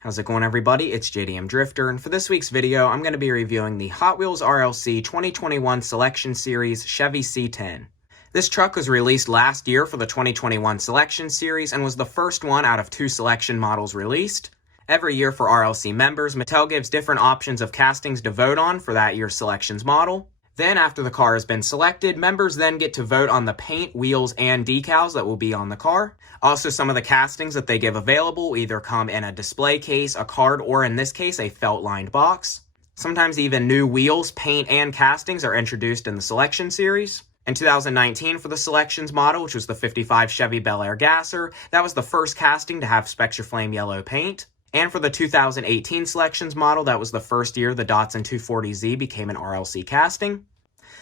How's it going, everybody? It's JDM Drifter, and for this week's video, I'm going to be reviewing the Hot Wheels RLC 2021 Selection Series Chevy C10. This truck was released last year for the 2021 Selection Series and was the first one out of 2 selection models released. Every year for RLC members, Mattel gives different options of castings to vote on for that year's selections model. Then, after the car has been selected, members then get to vote on the paint, wheels, and decals that will be on the car. Also, some of the castings that they give available either come in a display case, a card, or in this case, a felt-lined box. Sometimes even new wheels, paint, and castings are introduced in the selection series. In 2019, for the selections model, which was the 55 Chevy Bel Air Gasser, that was the first casting to have Spectraflame yellow paint. And for the 2018 selections model, that was the first year the Datsun 240Z became an RLC casting.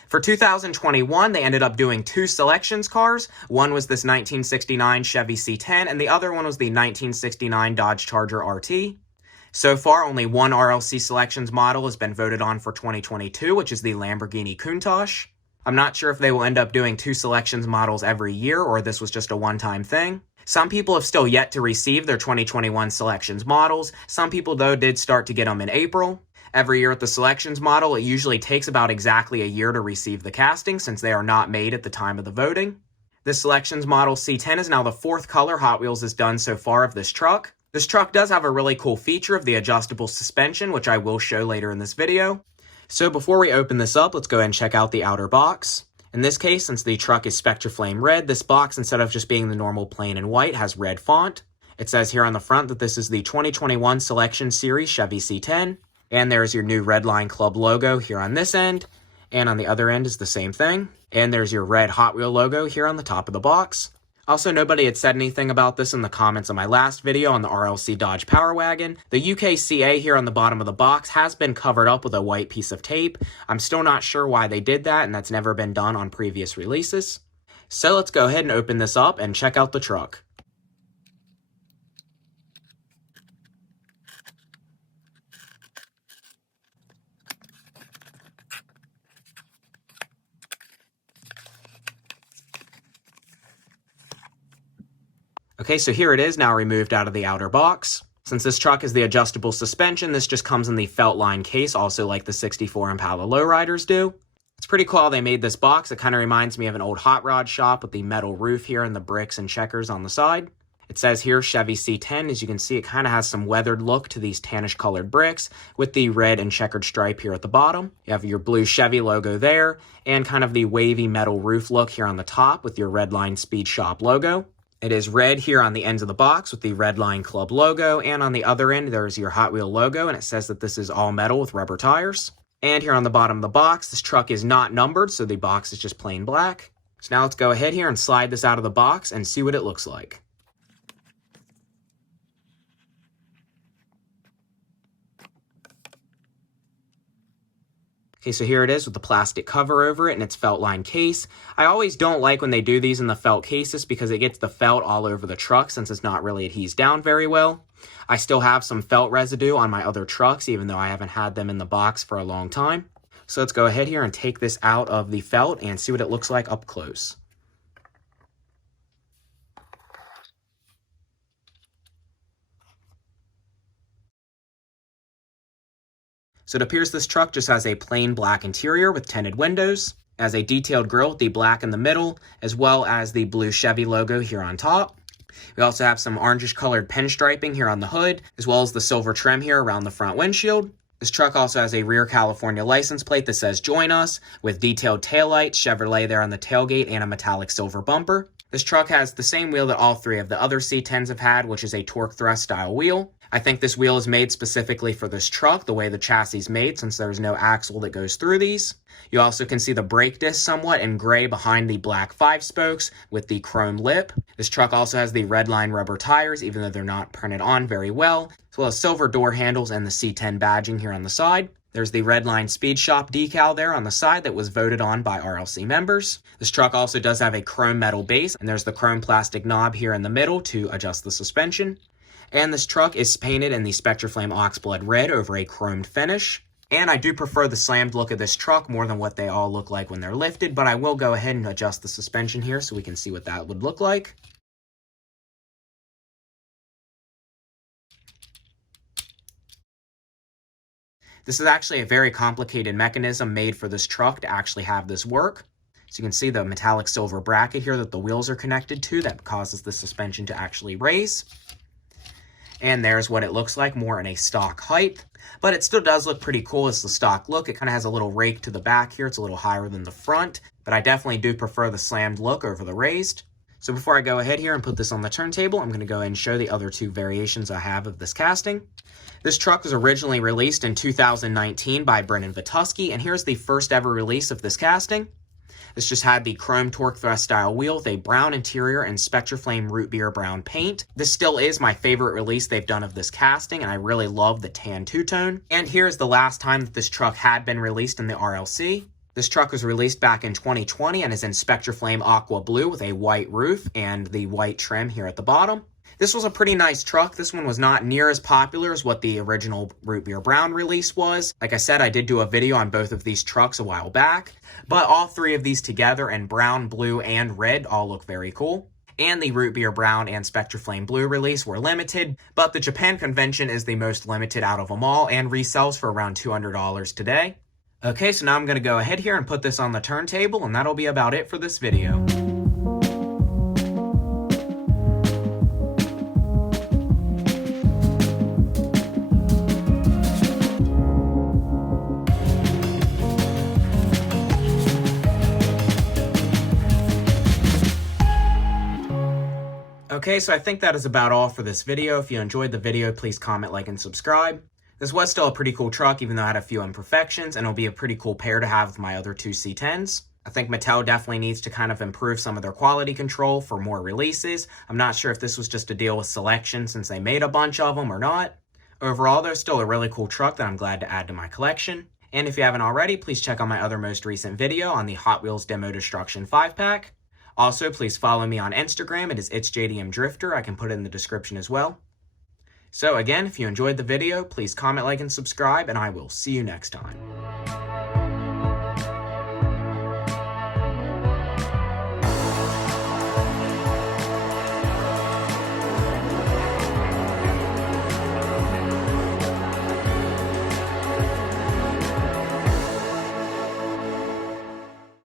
For 2021, they ended up doing 2 selections cars. One was this 1969 Chevy C10, and the other one was the 1969 Dodge Charger RT. So far, only one RLC selections model has been voted on for 2022, which is the Lamborghini Countach. I'm not sure if they will end up doing 2 selections models every year, or this was just a one-time thing. Some people have still yet to receive their 2021 selections models. Some people, though, did start to get them in April. Every year at the selections model, it usually takes about exactly a year to receive the casting since they are not made at the time of the voting. This selections model C10 is now the 4th color Hot Wheels has done so far of this truck. This truck does have a really cool feature of the adjustable suspension, which I will show later in this video. So before we open this up, let's go ahead and check out the outer box. In this case, since the truck is Spectraflame red, this box, instead of just being the normal plain and white, has red font. It says here on the front that this is the 2021 Selection Series Chevy C10. And there's your new Redline Club logo here on this end. And on the other end is the same thing. And there's your red Hot Wheel logo here on the top of the box. Also, nobody had said anything about this in the comments on my last video on the RLC Dodge Power Wagon. The UKCA here on the bottom of the box has been covered up with a white piece of tape. I'm still not sure why they did that, and that's never been done on previous releases. So let's go ahead and open this up and check out the truck. Okay, so here it is now removed out of the outer box. Since this truck is the adjustable suspension, this just comes in the felt line case, also like the 64 Impala lowriders do. It's pretty cool how they made this box. It kind of reminds me of an old hot rod shop with the metal roof here and the bricks and checkers on the side. It says here Chevy C10. As you can see, it kind of has some weathered look to these tannish colored bricks with the red and checkered stripe here at the bottom. You have your blue Chevy logo there and kind of the wavy metal roof look here on the top with your Redline Speed Shop logo. It is red here on the ends of the box with the Redline Club logo, and on the other end there's your Hot Wheel logo, and it says that this is all metal with rubber tires. And here on the bottom of the box, this truck is not numbered, so the box is just plain black. So now let's go ahead here and slide this out of the box and see what it looks like. Okay, so here it is with the plastic cover over it and its felt line case. I always don't like when they do these in the felt cases because it gets the felt all over the truck since it's not really adhesed down very well. I still have some felt residue on my other trucks even though I haven't had them in the box for a long time. So let's go ahead here and take this out of the felt and see what it looks like up close. So it appears this truck just has a plain black interior with tinted windows, has a detailed grille with the black in the middle, as well as the blue Chevy logo here on top. We also have some orangish colored pinstriping here on the hood, as well as the silver trim here around the front windshield. This truck also has a rear California license plate that says "Join Us," with detailed taillights, Chevrolet there on the tailgate, and a metallic silver bumper. This truck has the same wheel that all 3 of the other C10s have had, which is a torque thrust style wheel. I think this wheel is made specifically for this truck, the way the chassis is made, since there's no axle that goes through these. You also can see the brake disc somewhat in gray behind the black 5 spokes with the chrome lip. This truck also has the Redline rubber tires, even though they're not printed on very well, as well as silver door handles and the C10 badging here on the side. There's the Redline Speed Shop decal there on the side that was voted on by RLC members. This truck also does have a chrome metal base, and there's the chrome plastic knob here in the middle to adjust the suspension. And this truck is painted in the Spectraflame Oxblood red over a chromed finish. And I do prefer the slammed look of this truck more than what they all look like when they're lifted, but I will go ahead and adjust the suspension here so we can see what that would look like. This is actually a very complicated mechanism made for this truck to actually have this work. So you can see the metallic silver bracket here that the wheels are connected to that causes the suspension to actually raise. And there's what it looks like more in a stock height. But it still does look pretty cool as the stock look. It kind of has a little rake to the back here. It's a little higher than the front. But I definitely do prefer the slammed look over the raised. So before I go ahead here and put this on the turntable, I'm going to go ahead and show the other two variations I have of this casting. This truck was originally released in 2019 by Brennan Vituski, and here's the first ever release of this casting. This just had the chrome torque thrust style wheel with a brown interior and Spectraflame root beer brown paint. This still is my favorite release they've done of this casting, and I really love the tan two-tone. And here's the last time that this truck had been released in the RLC. This truck was released back in 2020 and is in Spectraflame aqua blue with a white roof and the white trim here at the bottom. This was a pretty nice truck. This one was not near as popular as what the original root beer brown release was. Like I said, I did do a video on both of these trucks a while back, but all three of these together in brown, blue, and red all look very cool. And the root beer brown and Spectraflame blue release were limited, but the Japan convention is the most limited out of them all and resells for around $200 today. Okay, so now I'm going to go ahead here and put this on the turntable, and that'll be about it for this video. Okay, so I think that is about all for this video. If you enjoyed the video, please comment, like, and subscribe. This was still a pretty cool truck, even though it had a few imperfections, and it'll be a pretty cool pair to have with my other two C10s. I think Mattel definitely needs to kind of improve some of their quality control for more releases. I'm not sure if this was just a deal with Selection since they made a bunch of them or not. Overall, though, still a really cool truck that I'm glad to add to my collection. And if you haven't already, please check out my other most recent video on the Hot Wheels Demo Destruction 5-pack. Also, please follow me on Instagram. It is itsjdmdrifter. I can put it in the description as well. So again, if you enjoyed the video, please comment, like, and subscribe, and I will see you next time.